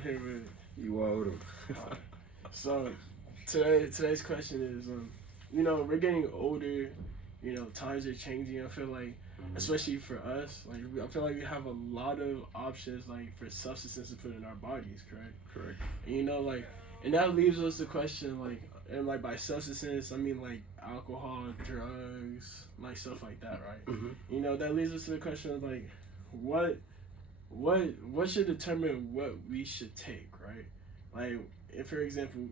I'm here with You owe them. So today's question is, we're getting older. Times are changing. I feel like, especially for us, like I feel like we have a lot of options, like for substances to put in our bodies. Correct. Correct. And, and that leaves us the question, like, and like by substances, I mean like alcohol, drugs, like stuff like that, right? Mm-hmm. That leads us to the question of like, what should determine what we should take, right? Like, if for example,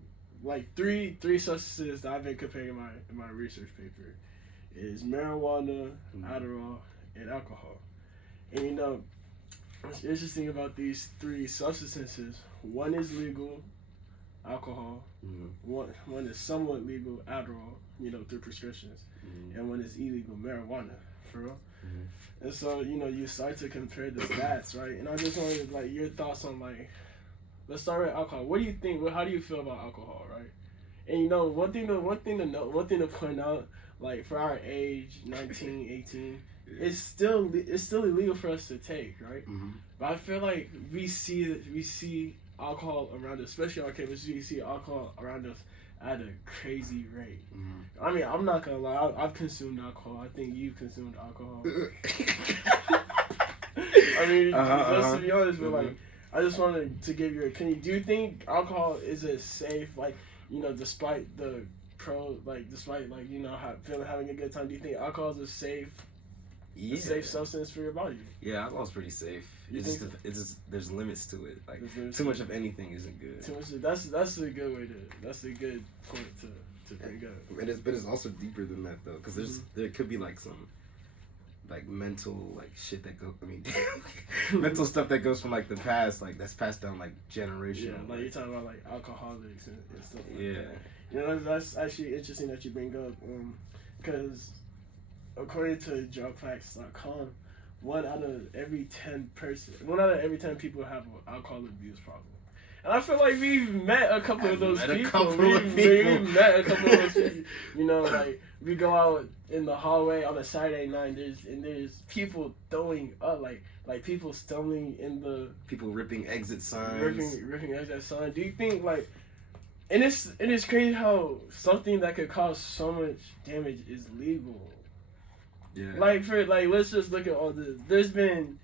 like three substances that I've been comparing in my research paper is marijuana, Adderall, and alcohol. And what's interesting about these three substances, one is legal, alcohol. One is somewhat legal, Adderall, through prescriptions, and one is illegal, marijuana, for real. And so, you start to compare the stats, right? And I just wanted, like, your thoughts on, like, let's start with alcohol. What do you think? How do you feel about alcohol, right? And, one thing to point out, like, for our age, 19, 18, it's still illegal for us to take, right? But I feel like we see alcohol around us, especially on campus. We see alcohol around us at a crazy rate. I mean, I'm not gonna lie, I've consumed alcohol. I think you've consumed alcohol. I mean, just to be honest, but like, I just wanted to give your opinion. Do you think alcohol is a safe, like, despite the despite like having a good time? Do you think alcohol is a safe substance for your body? Yeah, alcohol's pretty safe. It's just there's limits to it. Like too much of anything isn't good. Too much. That's a good way to. That's a good point to bring up. But it's also deeper than that though, because there could be like some like mental like shit that go. I mean, mental stuff that goes from like the past, like that's passed down like generational. Yeah, like you're talking about like alcoholics and stuff like that. That's actually interesting that you bring up, because according to drugfacts.com, 1 out of every 10 people have an alcohol abuse problem. And I feel like we've met a couple of those people. We've met a couple of those people. Like we go out in the hallway on a Saturday night, there's people throwing up, like people stumbling in the people ripping exit signs. Ripping exit signs. Do you think like, and it's crazy how something that could cause so much damage is legal. Yeah. Let's just look at all the. There's been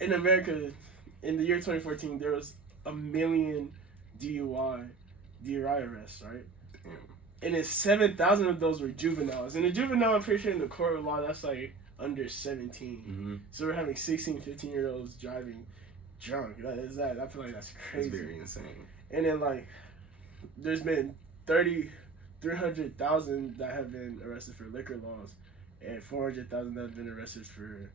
in America in the year 2014 there was 1 million DUI arrests, right? Damn. And then 7,000 of those were juveniles. And the juvenile, I'm pretty sure in the court of law, that's like under 17. So we're having 16, 15-year-olds driving drunk. I feel like that's crazy. That's very insane. And then like, there's been 300,000 that have been arrested for liquor laws, and 400,000 that have been arrested for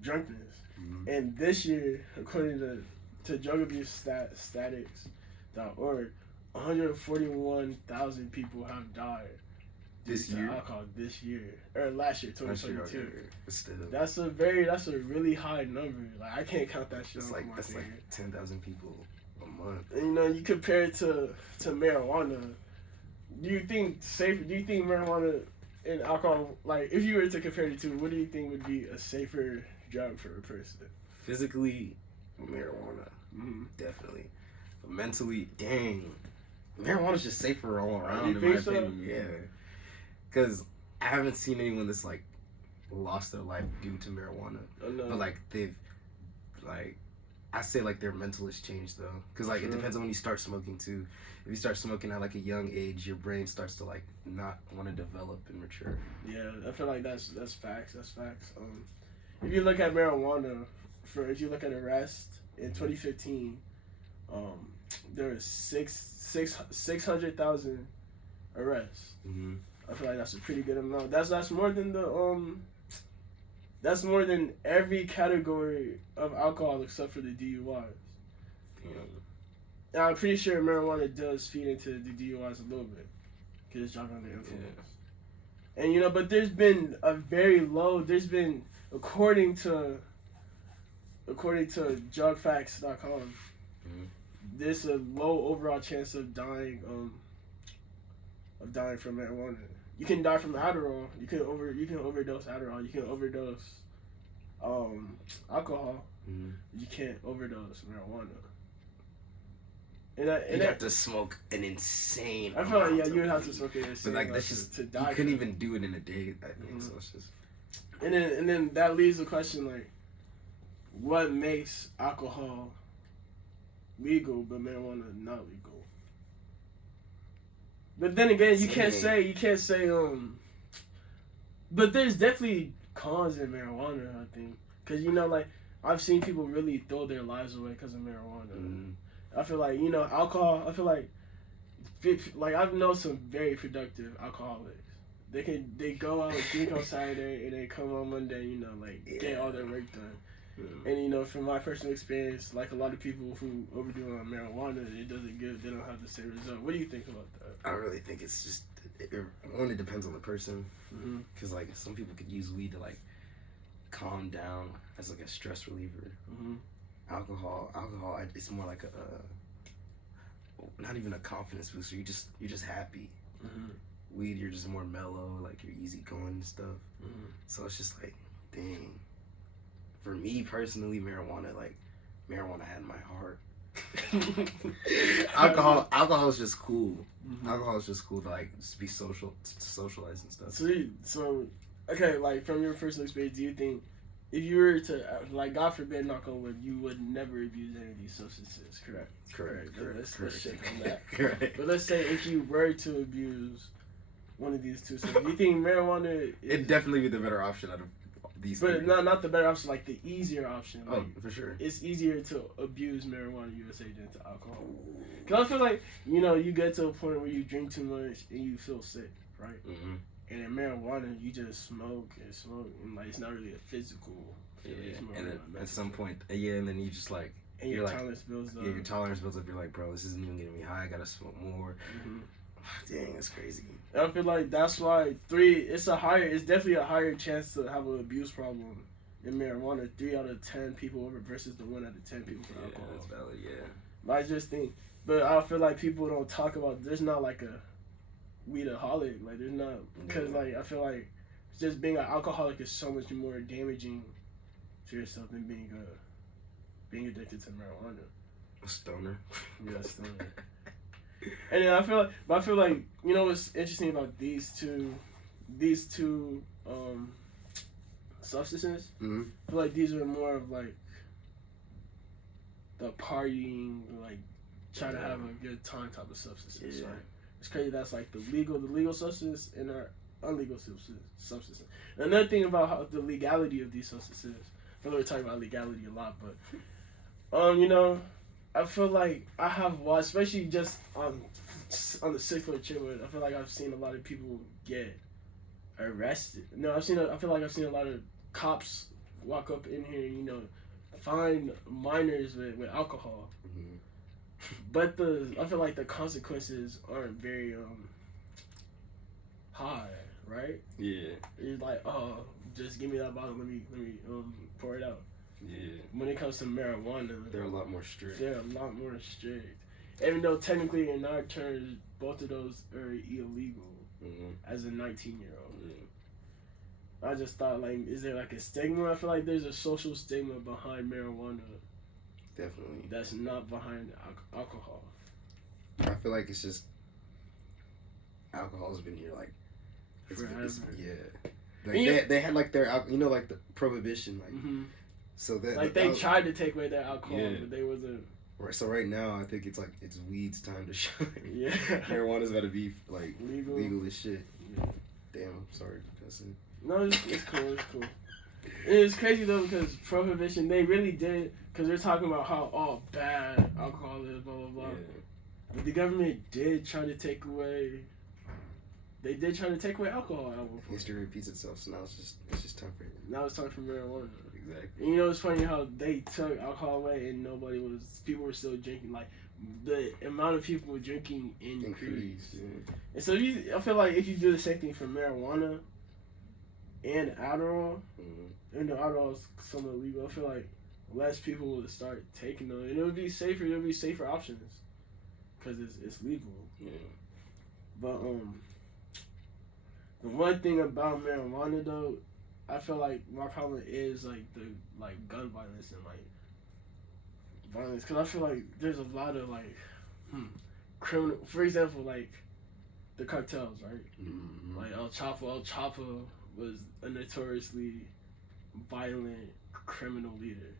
drunkenness. And this year, according to drug abuse statistics.org, 141,000 people have died this year. Alcohol this year or last year, 2022. That's a really high number. Like I can't count that shit. That's like 10,000 people a month. And you compare it to marijuana. Do you think marijuana and alcohol, like if you were to compare the two, what do you think would be a safer drug for a person? Physically, marijuana, definitely. But mentally, dang, marijuana's just safer all around. You think so? Yeah, because I haven't seen anyone that's like lost their life due to marijuana. Oh, no. But like they've, like, I say like their mental has changed though, because like it depends on when you start smoking too. If you start smoking at like a young age, your brain starts to like not want to develop and mature. Yeah, I feel like that's facts. That's facts. If you look at marijuana, if you look at arrest in 2015, there was 600,000 arrests. I feel like that's a pretty good amount. That's more than that's more than every category of alcohol except for the DUIs. And I'm pretty sure marijuana does feed into the DUIs a little bit because it's driving under influence. And but there's been according to drugfacts.com, there's a low overall chance of dying from marijuana. You can die from Adderall. You can overdose Adderall. You can overdose alcohol, Mm-hmm. you can't overdose marijuana. You'd have to smoke an insane. I feel like amount you would have of to weed. smoke it But like that's just to die. You couldn't even do it in a day. I think so. It's just. And then that leaves the question like, what makes alcohol legal but marijuana not legal? But then again, you can't say But there's definitely cons in marijuana, I think, because like I've seen people really throw their lives away because of marijuana. Mm-hmm. I feel like alcohol. I feel like I've known some very productive alcoholics. They go out and drink on Saturday and they come on Monday, get all their work done. Mm-hmm. And from my personal experience, like a lot of people who overdo on marijuana, they don't have the same result. What do you think about that? I really think it's just it depends on the person, because like some people could use weed to like calm down as like a stress reliever. Mm-hmm. Alcohol, it's more like not even a confidence booster. You're just happy. Mm-hmm. Weed, you're just more mellow, like you're easy going and stuff. Mm-hmm. So it's just like, dang. For me personally, marijuana had my heart. Alcohol is just cool. Mm-hmm. Alcohol is just cool to like just be to socialize and stuff. So okay, like from your personal experience, do you think if you were to, like, God forbid, knock on wood, you would never abuse any of these substances, correct? Correct. Let's shake on that. Correct. But let's say if you were to abuse one of these two substances, do you think marijuana it'd definitely be the better option out of these But three. not the better option, like the easier option. Like, for sure. It's easier to abuse marijuana, you would say, than to alcohol. Because I feel like, you get to a point where you drink too much and you feel sick, right? Mm-hmm. And in marijuana, you just smoke, and like it's not really a physical feeling. Yeah, and at some point, and then you just like, and your tolerance builds up. Yeah, your tolerance builds up. You're like, bro, this isn't even getting me high. I gotta smoke more. Mm-hmm. Dang, that's crazy. And I feel like that's why it's definitely a higher chance to have an abuse problem in marijuana. 3 out of 10 people over versus the 1 out of 10 people for alcohol. That's valid, yeah. But I just think, but I feel like people don't talk about, there's not like a weedaholic, like there's not, because like I feel like just being an alcoholic is so much more damaging to yourself than being addicted to marijuana. A stoner. Yeah, stoner. And then I feel like what's interesting about these two substances? Mm-hmm. I feel like these are more of like the partying, like trying to have a good time type of substances. Yeah. Right? It's crazy that's like the legal substance and our illegal substance. And another thing about how the legality of these substances. I know we're talking about legality a lot, but I feel like I have watched, especially just on the 6 foot chipwood, I feel like I've seen a lot of people get arrested. No, I feel like I've seen a lot of cops walk up in here and, find minors with alcohol. Mm-hmm. But I feel like the consequences aren't very high, right? Yeah. It's like, oh, just give me that bottle, let me pour it out. Yeah. When it comes to marijuana, they're a lot more strict. Even though technically in our terms, both of those are illegal as a 19-year-old. Yeah. I just thought, like, is there like a stigma? I feel like there's a social stigma behind marijuana. Definitely. That's not behind alcohol. I feel like it's just alcohol's been here like forever. Like they had like their like the prohibition like. Mm-hmm. So that they tried to take away their alcohol, but they wasn't. Right. So right now, I think it's like it's weed's time to shine. Yeah. Marijuana's about to be like legal as shit. Yeah. Damn, I'm sorry for cussing. No, it's cool. It's cool. It's crazy though because prohibition, they really did, because they're talking about how bad alcohol is, blah blah blah. Yeah. But the government did try to take away. They did try to take away alcohol. History repeats itself, so now it's just time for it. Now it's time for marijuana. Exactly. And it's funny how they took alcohol away and people were still drinking. Like the amount of people drinking increased. Yeah. And so I feel like if you do the same thing for marijuana and Adderall, and the Adderall is somewhat legal, I feel like less people will start taking them, and it would be safer. There would be safer options because it's legal. Yeah. But the one thing about marijuana though, I feel like my problem is like the like gun violence and like violence, because I feel like there's a lot of like criminal. For example, like the cartels, right? Mm-hmm. Like El Chapo was a notoriously violent criminal leader,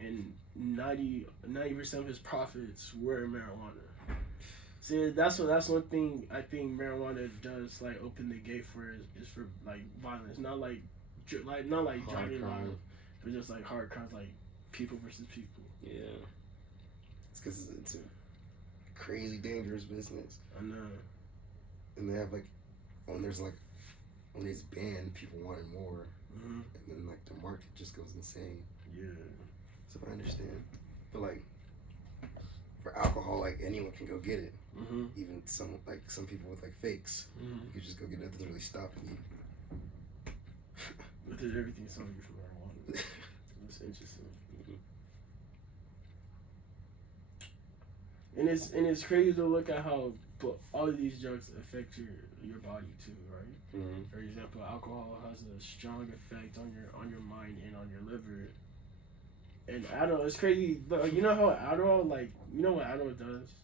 and 90% of his profits were in marijuana. See, that's one thing I think marijuana does, like open the gate for is for like violence, not like driving violence, but just like hard crimes, like people versus people. Yeah, it's because it's a crazy dangerous business. I know. And they have like when it's banned, people want it more, and then like the market just goes insane. Yeah. So I understand, but like for alcohol, like anyone can go get it. Even some people with like fakes, you can just go get it. Nothing's really stopping you. But there's everything stopping you from marijuana. That's interesting. And it's crazy to look at how all of these drugs affect your body too, right? For example, alcohol has a strong effect on your mind and on your liver. And Adderall, it's crazy. You know how Adderall, like, you know what Adderall does?